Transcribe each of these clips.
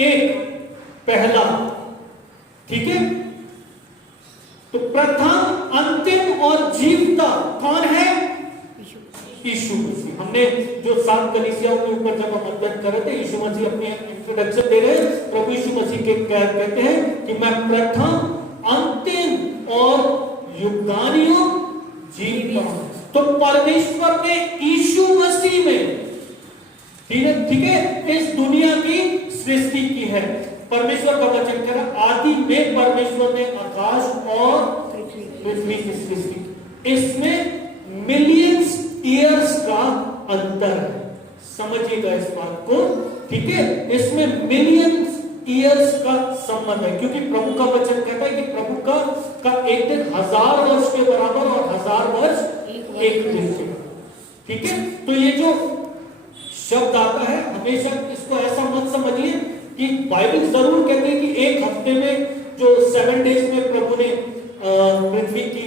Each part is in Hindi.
एक, पहला, ठीक है। तो प्रथम, अंतिम और जीवता कौन है? यीशु मसीह। हमने जो 7 कलीसियाओं के ऊपर जब हम अध्ययन कर रहे थे, यीशु मसीह अपने इंट्रोडक्शन दे रहे हैं। प्रभु यीशु मसीह के कहते हैं कि मैं प्रथम, अंतिम और युगानियों जीवता हूं। तो परमेश्वर ने यीशु मसीह में, ठीक है, इस दुनिया की सृष्टि की है। परमेश्वर का वचन कह रहा, आदि में परमेश्वर ने आकाश और पृथ्वी की सृष्टि की। इसमें मिलियंस ईयर्स का अंतर है, समझिएगा इस बात को, ठीक है। इसमें मिलियंस ईयर्स का संबंध है, क्योंकि प्रभु का वचन कहता है कि प्रभु का एक दिन 1000 वर्ष के बराबर और 1000 वर्ष एक दिन के बराबर, ठीक है। तो ये जो शब्द आता है, हमेशा इसको ऐसा मत समझिए कि बाइबल जरूर कहते हैं कि एक हफ्ते में जो 7 डेज में प्रभु ने पृथ्वी की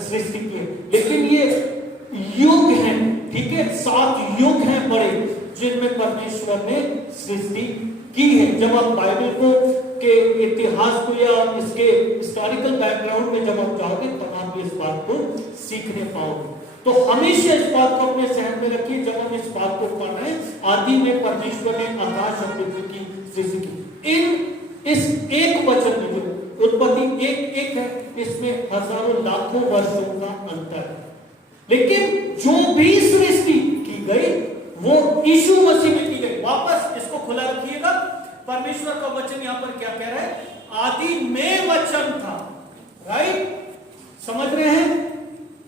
सृष्टि की है, लेकिन ये युग हैं, ठीक है। 7 युग हैं बड़े, जिनमें परमेश्वर ने सृष्टि की है। जब आप बाइबल को के इतिहास को या इसके हिस्टोरिकल बैकग्राउंड में जब आप जाओगे, तब आप इस बात को सीखने पाओगे। तो हमेशा इस बात को अपने सहन में रखिए, जब हम इस बात को पढ़ रहे हैं, आदि में परमेश्वर ने आकाश और पृथ्वी की सृष्टि की। इस एक वचन में जो उत्पत्ति एक है, इसमें हजारों लाखों वर्षों का अंतर है। लेकिन जो भी सृष्टि की गई वो यीशु मसीह में की गई। वापस इसको खुला रखिएगा, परमेश्वर का वचन यहां पर क्या कह रहा है? आदि में वचन था, राइट? समझ रहे हैं?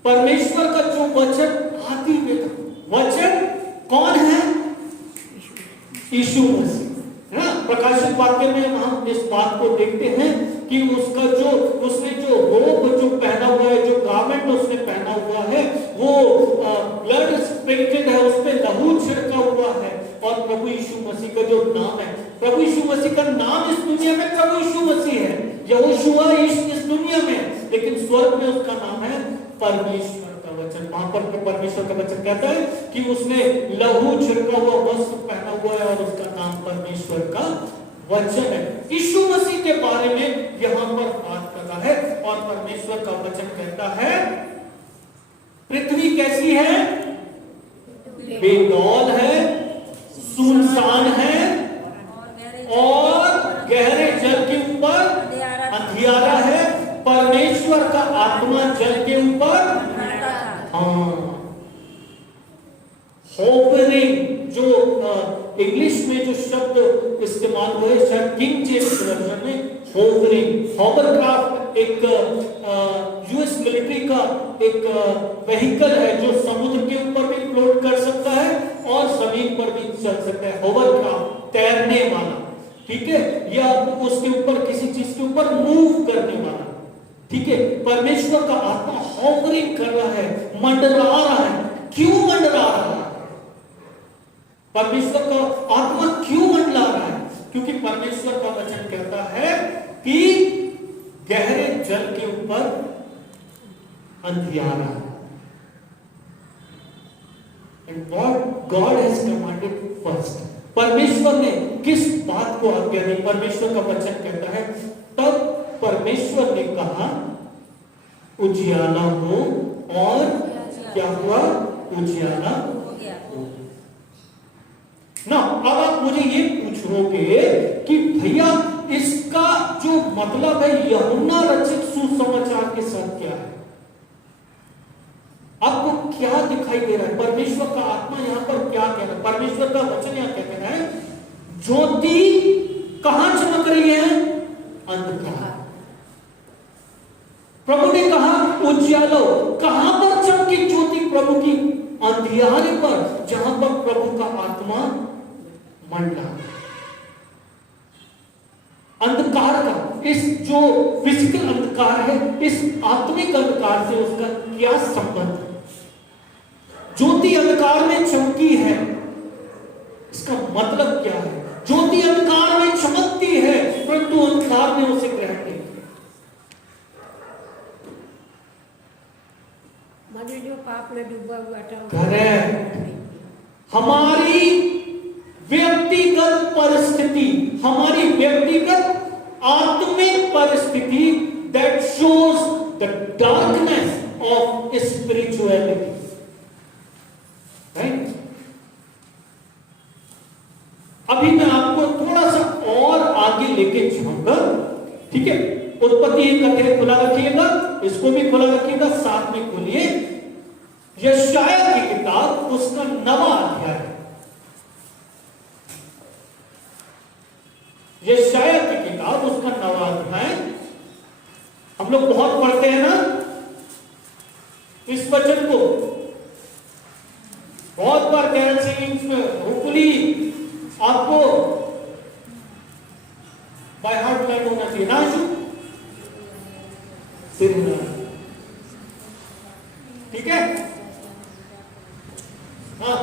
परमेश्वर का जो वचन आदि में था, वचन कौन है? यीशु मसीह, है ना? प्रकाशित वाक्य में हम इस बात को देखते हैं कि उसका जो उसने जो रोब जो पहना हुआ है, जो गारमेंट उसने पहना हुआ है, वो ब्लड स्प्रिंकल्ड है, उस पे लहू छिड़का हुआ है। और प्रभु यीशु मसीह का जो नाम है, प्रभु यीशु मसीह का नाम इस दुनिया में प्रभु यीशु मसीह है, यहोशुआ इस दुनिया में, लेकिन स्वर्ग में उसका नाम है परमेश्वर का वचन। वहां पर परमेश्वर का वचन कहता है कि उसने लहू छिड़का हुआ वस्त्र पहना हुआ है और उसका नाम परमेश्वर का वचन है। यीशु मसीह के बारे में यहां पर बात कर रहा है और परमेश्वर का वचन कहता है पृथ्वी कैसी है? बेदौल है, सुनसान है और गहरे जल के ऊपर अंधियारा है। परमेश्वर का आत्मा जल के ऊपर, होवरिंग, जो इंग्लिश में जो शब्द इस्तेमाल हुआ है, शायद किंग जेम्स वर्जन में होवरिंग, हॉवरक्राफ्ट एक यूएस मिलिट्री का एक व्हीकल है जो समुद्र के ऊपर भी फ्लोट कर सकता है और जमीन पर भी चल सकता है। होवरक्राफ्ट, तैरने वाला, ठीक है, या उसके ऊपर किसी चीज के ऊपर मूव करने वाला, ठीक है। परमेश्वर का आत्मा हॉवरिंग कर रहा है, मंडरा रहा है। क्यों मंडरा रहा है? परमेश्वर का आत्मा क्यों मंडरा रहा है? क्योंकि परमेश्वर का वचन कहता है कि गहरे जल के ऊपर अंधियारा है। And God has commanded first. परमेश्वर ने किस बात को आज्ञा दी? परमेश्वर का वचन कहता है तब परमेश्वर ने कहा उजियाला हो, और क्या हुआ? उजियाला हो। ना अब आप मुझे ये पूछोगे कि भैया इसका जो मतलब है यूहन्ना रचित सुसमाचार के साथ क्या है? आपको क्या दिखाई दे रहा है? परमेश्वर का आत्मा यहां पर क्या कह रहा है? परमेश्वर का वचन यहां क्या कह रहा है? ज्योति कहां चमक रही है? अंधकार। प्रभु ने कहा उजियालो, कहां पर चमकी ज्योति प्रभु की? अंधियारे पर, जहां पर प्रभु का आत्मा मंडला। अंधकार का, इस जो फिजिकल अंधकार है, इस आत्मिक अंधकार से उसका क्या संबंध है? ज्योति अंधकार में चमकी है, इसका मतलब क्या है? ज्योति अंधकार में चमकती है, परंतु अंधकार ने उसे ग्रहण नहीं किया। जो पाप में डूबा हुआ था, करेक्ट। हमारी व्यक्तिगत परिस्थिति, हमारी व्यक्तिगत आत्मिक परिस्थिति that shows the darkness of spirituality, right? अभी मैं आपको थोड़ा सा और आगे लेके जाऊंगा, ठीक है? उत्पत्ति एक अध्याय खुला रखिएगा, इसको भी खुला रखिएगा, साथ में खोलिए यशायाह की किताब, उसका 9वां अध्याय। यशायाह की किताब, उसका 9वां अध्याय। हम लोग बहुत पढ़ते हैं ना इस वचन को, बहुत बार ध्यान से होपफुली आपको बाय हार्ट लर्न होना चाहिए ना। ठीक है? हाँ,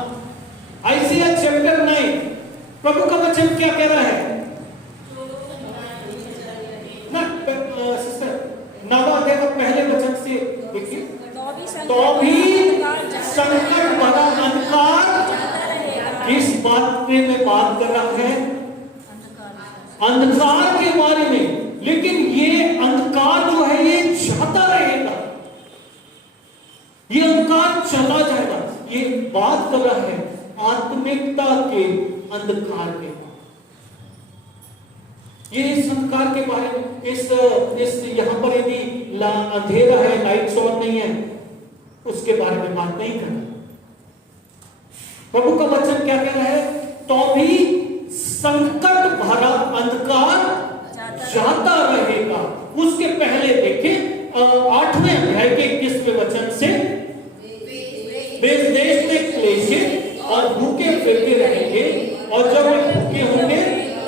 आइसिया चैप्टर 9, प्रभु का वचन क्या कह रहा है ना? सिस्टर 9वां अध्याय का पहले वचन से देखिए, तो भी संकट भरा अंधकार, किस बात में मैं बात कर रहा है? अंधकार के बारे में। लेकिन ये अंधकार जो है ये जाता रहेगा, ये अंधकार चला जाएगा। ये बात कर रहा है आत्मिकता के अंधकार के, ये इस अंधकार के बारे में, इस यहां पर यदि अंधेरा है, लाइट्स ऑन नहीं है, उसके बारे में बात नहीं करना। प्रभु का वचन क्या कह रहा है? तो भी संकट भरा अंधकार जाता रहेगा। उसके पहले देखें 8वें अध्याय के 21वें वचन से, देश में क्लेश और भूखे फिरते रहेंगे, और जब वे भूखे होंगे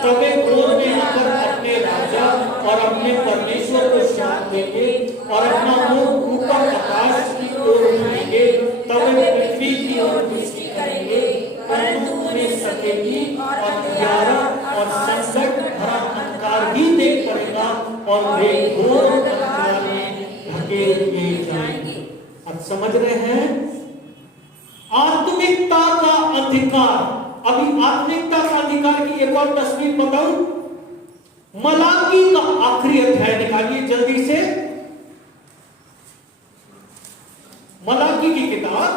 तब वे क्रोध में आकर अपने राजा और अपने परमेश्वर को शाप देंगे और अपना मुंह ऊपर आकाश की ओर उठाएंगे। तब वे पृथ्वी की ओर दृष्टि करेंगे, परंतु उन्हें सकेगी और अंधियारा और संकट भरा अंधकार ही देख पड़ेगा, और वे घोर अंधकार में धकेल दिए जाएंगे। अब समझ रहे हैं? आत्मिकता का अधिकार। अभी आत्मिकता का अधिकार की एक और तस्वीर बताऊं। मलाकी का आखिरी अध्याय निकालिए जल्दी से, मलाकी की किताब,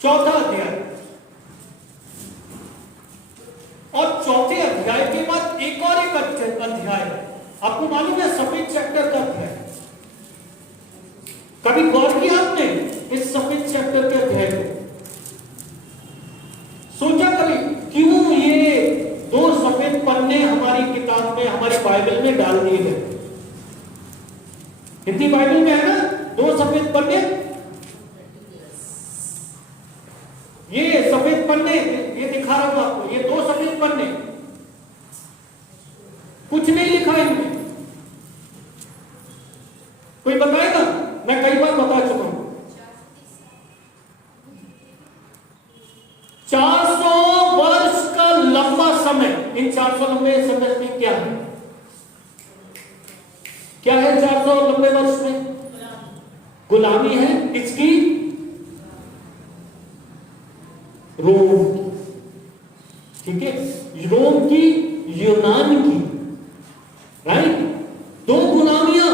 चौथा अध्याय। और चौथे अध्याय के बाद एक और एक अध्याय, आपको मालूम है सफेद चैप्टर का अध्याय। कभी गौर किया आपने इस सफेद चैप्टर के अध्याय को? सोचा कभी क्यों ये 2 सफेद पन्ने हमारी किताब में, हमारी बाइबल में डाल दिए गए? हिंदी बाइबल में है ना 2 सफेद पन्ने। ये सफेद पन्ने, ये दिखा रहा हूं आपको, ये 2 सफेद पन्ने, कुछ नहीं लिखा इनमें। कोई बताएगा? मैं कई बार बता चुका हूं। 400 वर्ष का लंबा समय। इन 400 लंबे समय में क्या है? क्या है 400 लंबे वर्ष में? गुलामी है। किसकी? रोम की। ठीक है, रोम की, यूनान की, राइट? 2 गुलामियां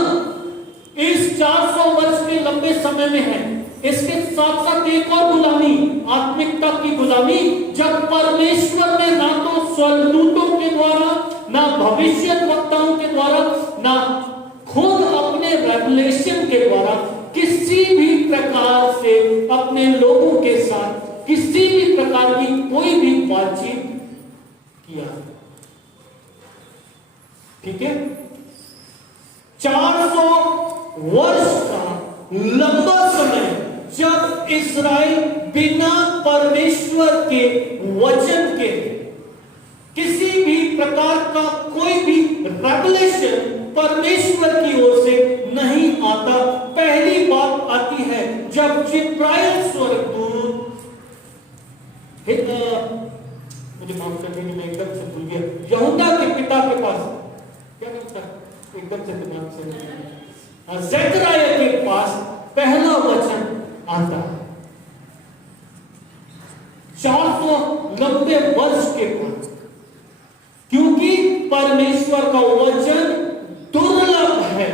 इस 400 वर्ष के लंबे समय में है। इसके साथ साथ एक और गुलामी, आत्मिकता की गुलामी, जब परमेश्वर ने ना तो स्वर्गदूतों के द्वारा, ना भविष्यद्वक्ताओं के द्वारा, ना खुद अपने रेवलेशन के द्वारा किसी भी प्रकार से अपने लोगों के साथ किसी भी प्रकार की कोई भी बातचीत किया। ठीक है, 400 वर्ष का लंबा समय जब इस्राएल बिना परमेश्वर के वचन के किसी भी प्रकार का कोई भी रेवलेशन परमेश्वर की ओर से नहीं आता। पहली बात आती है जब जिब्राइल स्वर्गदूत, मुझे माफ कर दीजिए मैं एकदम से भूल गया, यहूदा के पिता के पास, क्या नाम था, एकदम से दिमाग से, ज़करिया के पास पहला वचन आता है। 490 वर्ष के बाद, क्योंकि परमेश्वर का वचन दुर्लभ है,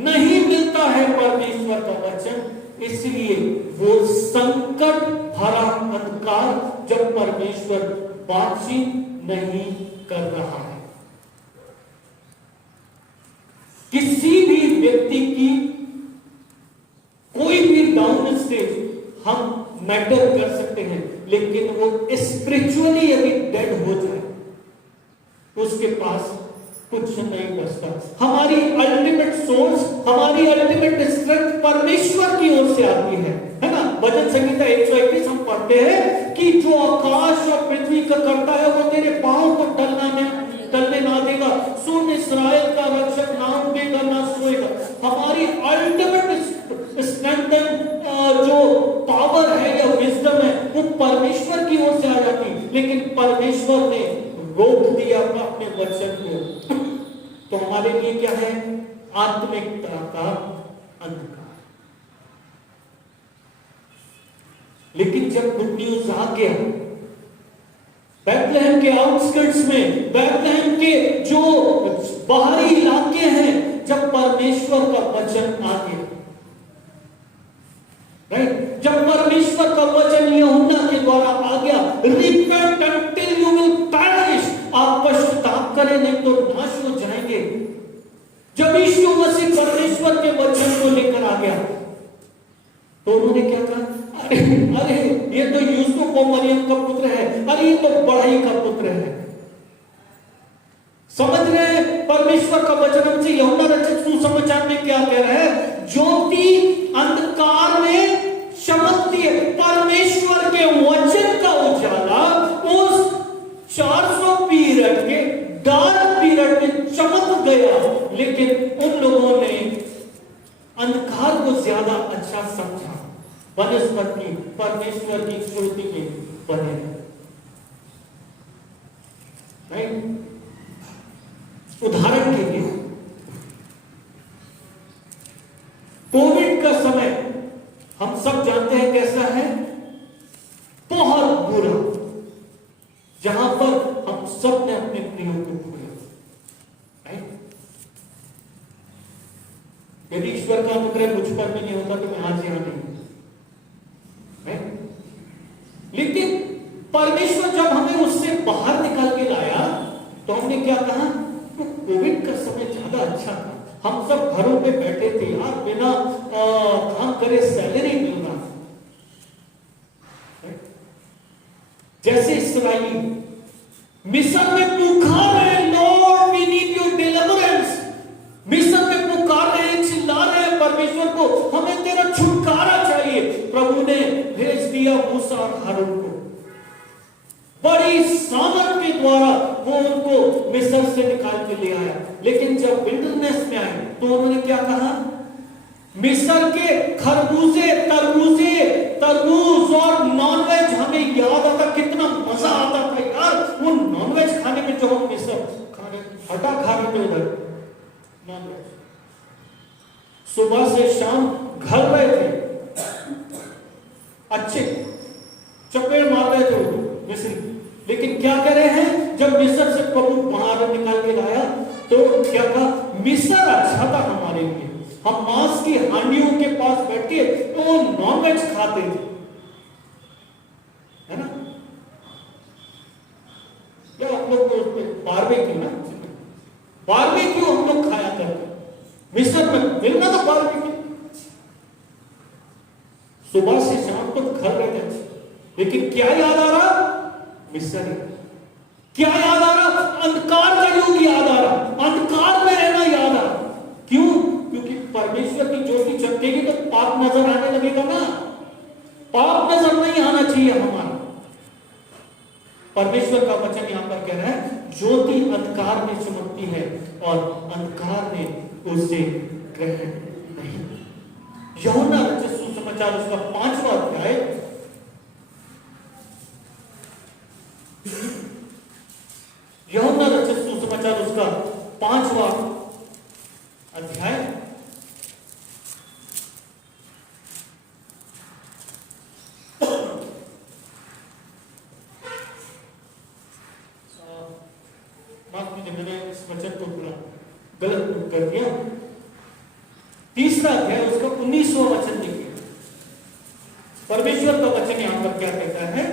नहीं मिलता है परमेश्वर का वचन, इसलिए वो संकट भरा अंधकार जब परमेश्वर बातचीत नहीं कर रहा है। किसी भी व्यक्ति की कोई भी डाउन स्टेज हम मैटर कर सकते हैं, लेकिन वो स्पिरिचुअली यदि डेड हो जाए तो उसके पास कुछ नहीं बचता। हमारी अल्टीमेट सोर्स, हमारी अल्टीमेट स्ट्रेंथ परमेश्वर की ओर से आती है ना। भजन संहिता 121 हम पढ़ते हैं कि जो आकाश और पृथ्वी का करता है वो तेरे पांव को टलने ना देगा। सुन इस्राएल का रक्षक ना उठेगा ना सोएगा। हमारी अल्टीमेट स्ट्रेंथ जो पावर है या विजडम है वो परमेश्वर की ओर से आ जाती है, लेकिन परमेश्वर ने रोक दिया अपने वचन को। तो हमारे लिए क्या है? आत्मिकता का अंधकार। लेकिन जब गुड न्यूज आ गया, बैथलेहम के आउटस्कर्ट्स में, बैथलेहम के जो बाहरी इलाके हैं, जब परमेश्वर का वचन आ गया, राइट, जब परमेश्वर का वचन यूहन्ना के द्वारा आ गया, repent until you will perish, आप पश्चाताप करें नहीं तो नाश हो जाएंगे। जब यीशु मसीह परमेश्वर के वचन को लेकर आ गया तो उन्होंने क्या कहा? अरे ये तो यूसुफ और मरियम का पुत्र है, अरे ये तो बढ़ई का पुत्र है। समझ रहे हैं? परमेश्वर का वचन हमसे यूहन्ना रचित सुसमाचार में क्या कह रहा है? ज्योति अंधकार में चमकती है। परमेश्वर के वचन का उजाला उस 400 पीरियड के डार्क पीरियड में चमक गया, लेकिन उन लोगों ने अंधकार को ज्यादा अच्छा समझा। वनस्पति परमेश्वर की ज्योति में बने, राइट। उदाहरण के लिए कोविड का समय हम सब जानते हैं कैसा है, बहुत बुरा, जहां पर हम सब ने अपने प्रियों को खोया, राइट। यदि ईश्वर का अनुग्रह मुझ पर भी नहीं होता तो मैं आज यहां नहीं, राइट। लेकिन परमेश्वर जब हमें उससे बाहर निकाल के लाया तो हमने क्या कहा? तो कोविड का समय ज्यादा अच्छा था, हम सब घरों पे बैठे थे यार, बिना काम करे सैलरी मिल रहा। जैसे इसराइली मिस्र में पुकार रहे, Lord we need your deliverance, मिस्र में पुकार रहे, चिल्ला रहे परमेश्वर को, हमें तेरा छुटकारा चाहिए। प्रभु ने भेज दिया मूसा और हारून को, बड़ी सामर्थ के द्वारा वो उनको मिस्र से निकाल के ले आया। लेकिन जब विल्डरनेस में आए तो उन्होंने क्या कहा? मिस्र के खरबूजे, तरबूज और नॉनवेज हमें याद आता, कितना मजा आता था यार वो नॉनवेज खाने में, जो हम मिस्र खाने हटा खाने में, उधर नॉनवेज सुबह से शाम घर रहे थे, अच्छे चपेट मार रहे थे मिस्री। लेकिन क्या कर रहे हैं? जब मिस्र से प्रभु बाहर निकाल के लाया तो क्या कहा? मिस्र अच्छा था हमारे लिए, हम मांस की हांडियों के पास बैठ के तो नॉनवेज खाते थे, है ना। क्या आप लोग बारबेक्यू ना, बारबेक्यू हम लोग खाया करते मिस्र में, मिलना तो बारबेक्यू। सुबह से शाम तक घर रहते, लेकिन क्या याद आ रहा? मिस्र। क्या याद आ रहा? अंधकार का युग याद आ रहा, अंधकार में रहना याद आ रहा। क्यों? क्योंकि परमेश्वर की ज्योति चमकेगी तो पाप नजर आने लगेगा ना। पाप नजर नहीं आना चाहिए हमारा। परमेश्वर का वचन यहां पर कह रहा है, ज्योति अंधकार में चमकती है और अंधकार ने उसे ग्रहण नहीं। यूहन्ना रचित सुसमाचार उसका 5वां अध्याय, यूहन्ना रचित सुसमाचार उसका 5वां अध्याय गलतियां, 3 अध्याय उसका 19वां वचन देखिए। परमेश्वर का वचन यहाँ पर क्या कहता है?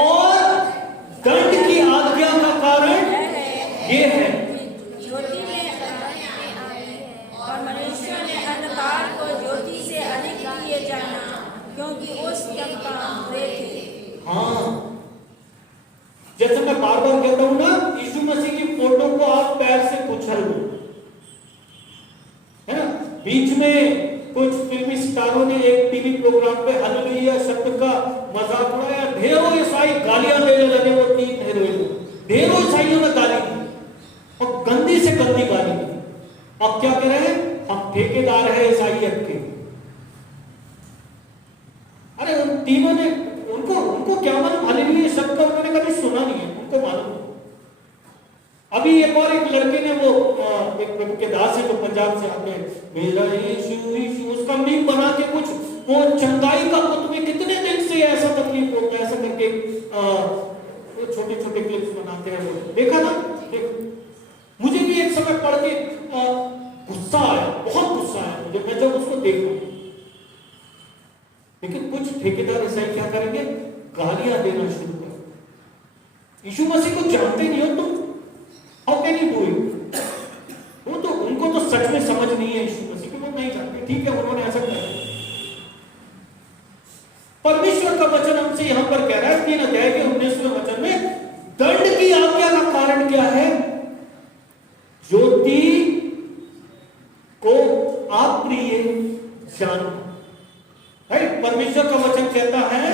और दंड की आज्ञा का कारण ये है ज्योति में आई है और मनुष्य ने अंधकार को ज्योति से अधिक किए जाना, क्योंकि उस तक काम बुरे थे। हाँ, जैसे मैं बार बार कहता हूं ना, यीशु मसीह की फोटो को आप पैर से कुचल दो, है ना। बीच में कुछ फिल्मी स्टारों ने एक टीवी प्रोग्राम पे हालेलुया शब्द का मजाक उड़ाया, ढेरों ईसाई गालियां देने लगे। वो 3 हीरोइन को ढेरों ईसाइयों ने गाली दी और गंदी से गंदी गाली दी। अब क्या कह रहे हैं? हम ठेकेदार है ईसाइयत के। अरे उन तीनों ने, उनको क्या मालूम हालेलुया शब्द का? उन्होंने कभी सुना नहीं है, उनको मालूम। अभी एक और एक लड़के ने वो एक प्रभु के दास है जो पंजाब से आते हैं, मेरा यीशु यीशु, उसका मीम बना के कुछ वो चंगाई का पुत में कितने दिन से ऐसा तकलीफ होता है, ऐसा करके वो छोटे छोटे क्लिप्स बनाते हैं। वो देखा ना? मुझे भी एक समय पढ़ के गुस्सा आया, बहुत गुस्सा आया मुझे, मैं जब उसको देखा। लेकिन कुछ ठेकेदार ईसाई क्या करेंगे? गालियां देना शुरू कर। यीशु मसीह को जानते नहीं हो तुम, how can you do it? वो तो, उनको तो सच में समझ नहीं है यीशु मसीह को, वो नहीं जानते। ठीक है, उन्होंने ऐसा किया। परमेश्वर का वचन हमसे यहां पर कह रहा है 3 अध्याय के 19वें वचन में, दंड की आज्ञा का कारण क्या है? ज्योति को अप्रिय जानना। राइट? परमेश्वर का वचन कहता है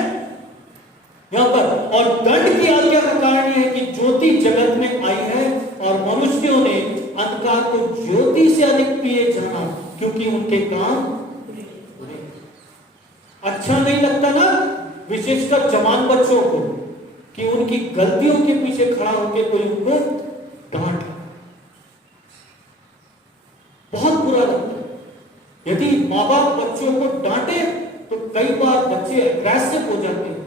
यहां पर, और दंड की आज्ञा का कारण यह है कि ज्योति जगत में आई है और मनुष्यों ने अंधकार को ज्योति से अधिक प्रिय जाना, क्योंकि उनके काम अच्छा नहीं लगता ना, विशेषकर जवान बच्चों को, कि उनकी गलतियों के पीछे खड़ा होकर कोई उनको डांट, बहुत बुरा लगता है। यदि माँ बाप बच्चों को डांटे तो कई बार बच्चे अग्रेसिव हो जाते हैं,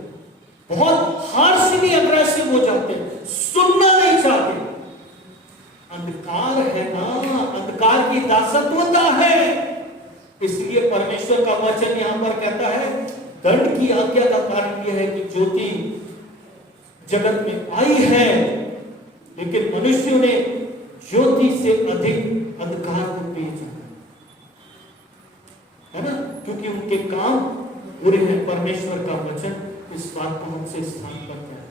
बहुत हार्शली अग्रेसिव हो जाते हैं, सुनना नहीं चाहते। अंधकार है ना, अंधकार की दासत्वता है। इसलिए परमेश्वर का वचन यहां पर कहता है दंड की आज्ञा का कारण यह है कि ज्योति जगत में आई है, लेकिन मनुष्यों ने ज्योति से अधिक अंधकार को प्रिय जाना, है ना, क्योंकि उनके काम बुरे हैं। परमेश्वर का वचन इस बात को हमसे स्थान करता है।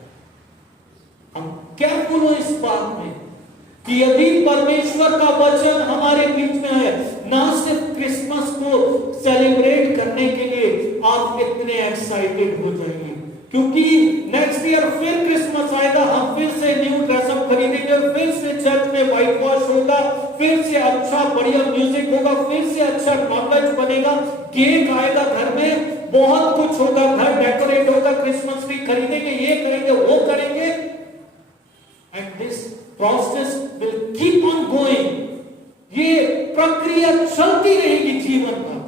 हम केयरफुल हो इस बात में कि यदि परमेश्वर का वचन हमारे बीच में है, ना सिर्फ क्रिसमस को सेलिब्रेट करने के लिए आप इतने एक्साइटेड हो जाएंगे, क्योंकि नेक्स्ट ईयर फिर क्रिसमस आएगा, हम फिर से न्यू ड्रेसअप खरीदेंगे, फिर से चर्च में व्हाइट वॉश होगा, फिर से अच्छा बढ़िया म्यूजिक होगा, फिर से अच्छा नॉनवेज बनेगा, केक आएगा घर में, बहुत कुछ होगा, घर डेकोरेट होगा, क्रिसमस ट्री खरीदेंगे, ये करेंगे, वो करेंगे, and this process will keep on going. ये प्रक्रिया चलती रहेगी जीवन भर।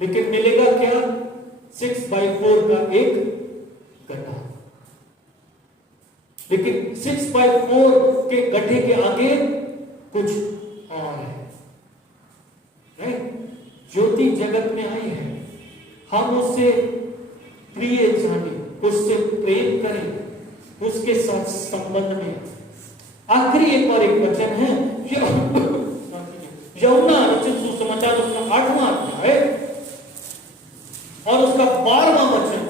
लेकिन मिलेगा क्या? 6x4 का एक गड्ढा। लेकिन 6x4 के गड्ढे के आगे कुछ और है। ज्योति जगत में आई है, हम उससे प्रिय जाने, उससे प्रेम करें, उसके साथ संबंध में। आखिरी एक और एक वचन है यूहन्ना रचित सुसमाचार उसका 8वां अध्याय और उसका 12वां वचन।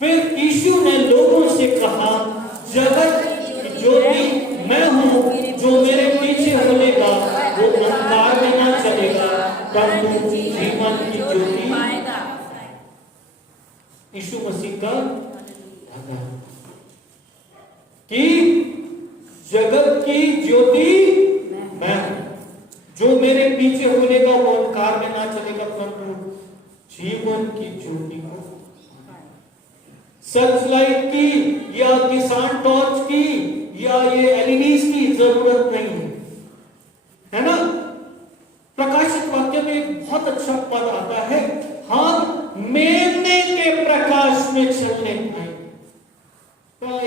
फिर यीशु ने लोगों से कहा, जगत की ज्योति मैं हूं, जो मेरे पीछे चलेगा वो अंधकार में ना चलेगा, परंतु जीवन की ज्योति पाएगा। यीशु मसीह का कि जगत की ज्योति मैं हूं, जो मेरे पीछे चलेगा वो अंधकार में ना चलेगा, परंतु जीवन की ज्योति को। सर्च लाइट की या किसान टॉर्च की या ये एलईडीज की जरूरत नहीं है ना। प्रकाशित वाक्य में एक बहुत अच्छा पद आता है, हम मेमने के प्रकाश में चलने पाए।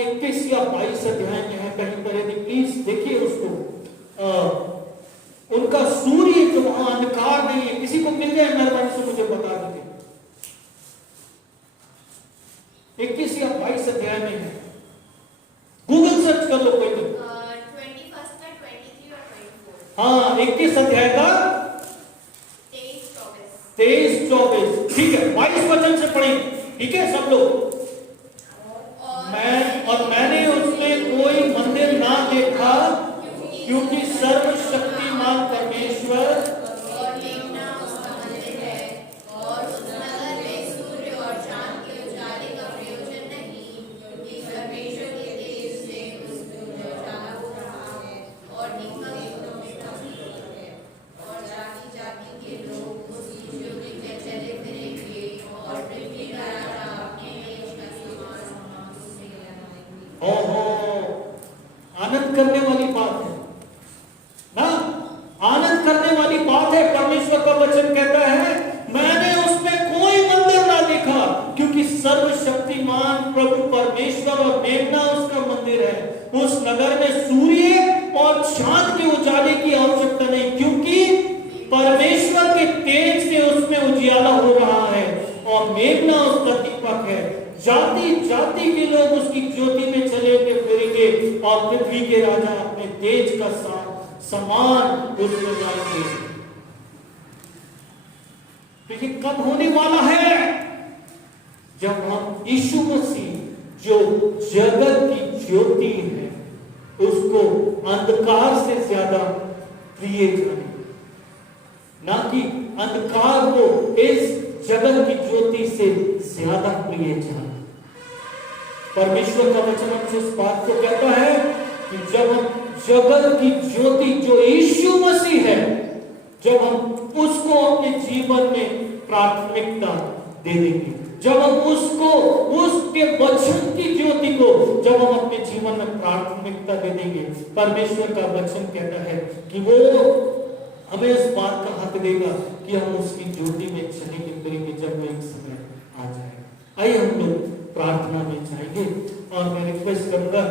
21 या 22 अध्याय में है, कहीं उसका 23 और 24 हाँ 21 अध्याय का 23-24, ठीक है। 22 वचन से पढ़ेंगे, ठीक है सब लोग। मैंने उसमें कोई मंदिर ना देखा, क्योंकि सर्वशक्तिमान परमेश्वर और मेघना उसका मंदिर है, और उस नगर में सूर्य और चांद के उजाले का प्रयोजन नहीं, क्योंकि परमेश्वर के तेज से उसमें उजाला हो रहा है, और दीपक युगों में प्रकाशित है, और जाति जाति के लोग उसकी ज्योति में चले फिरेंगे, और पृथ्वी का राजा अपने देश का सिंहासन उसमें लगाएंगे। ओहो, आनंद करने वाली बात है ना, आनंद करने वाली बात है। परमेश्वर का वचन कहता है मैंने उसमें कोई मंदिर ना देखा, क्योंकि सर्वशक्तिमान प्रभु परमेश्वर और मेघना उसका मंदिर है। उस नगर में सूर्य और चांद के उजाले की आवश्यकता नहीं, क्योंकि परमेश्वर के तेज से उसमें उजियाला हो रहा है, और मेघना उसका दीपक है। जाति जाति के लोग उसकी ज्योति में चले फिरेंगे, और पृथ्वी के राजा अपने तेज का समान उसमें जाएंगे। तो ये कब होने वाला है? जब हम यीशु मसीह जो जगत की ज्योति है उसको अंधकार से ज्यादा प्रिय जाने, ना कि अंधकार को इस जगत की ज्योति से ज्यादा प्रिय जाने। परमेश्वर का वचन हमसे इस बात को कहता है कि जब हम जगत की ज्योति जो यीशु मसीह है, जब हम उसको अपने जीवन में प्राथमिकता दे देंगे, जब हम उसको उसके वचन की ज्योति को जब हम अपने जीवन में प्राथमिकता दे देंगे, परमेश्वर का वचन कहता है कि वो हमें इस बात का हक देगा कि हम उसकी ज्योति में चलेंगे फिरेंगे जब वो एक समय आ जाए। आइए हम लोग प्रार्थना में जाएंगे, और मैं रिक्वेस्ट करूंगा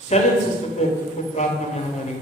शैलन सिस्टर को प्रार्थना में हमारी